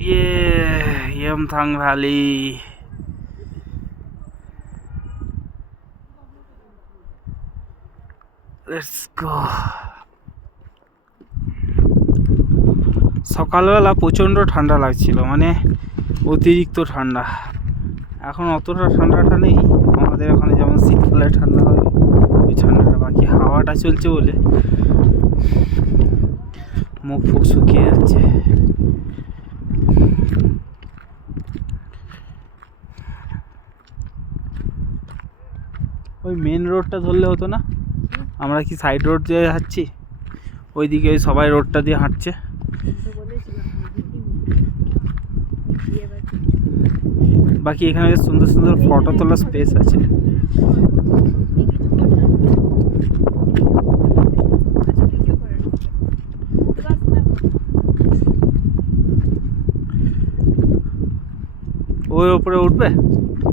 Yamthang Valley. Let's go. সকালবেলা প্রচণ্ড ঠান্ডা লাগছিল, মানে অতিরিক্ত ঠান্ডা। এখন অতটা ঠান্ডাটা নেই আমাদের ওখানে, যেমন শীতকালে ঠান্ডা হয় ওই ঠান্ডাটা। বাকি হাওয়াটা চলছে বলে মুখ ফুক শুকিয়ে যাচ্ছে। ওই মেন রোডটা ধরলে হতো না? আমরা কি সাইড রোড দিয়ে যাচ্ছি? ওইদিকে ওই সবাই রোডটা দিয়ে হাঁটছে। বাকি এখানে সুন্দর সুন্দর ফটো তোলার স্পেস আছে। ওই ওপরে উঠবে।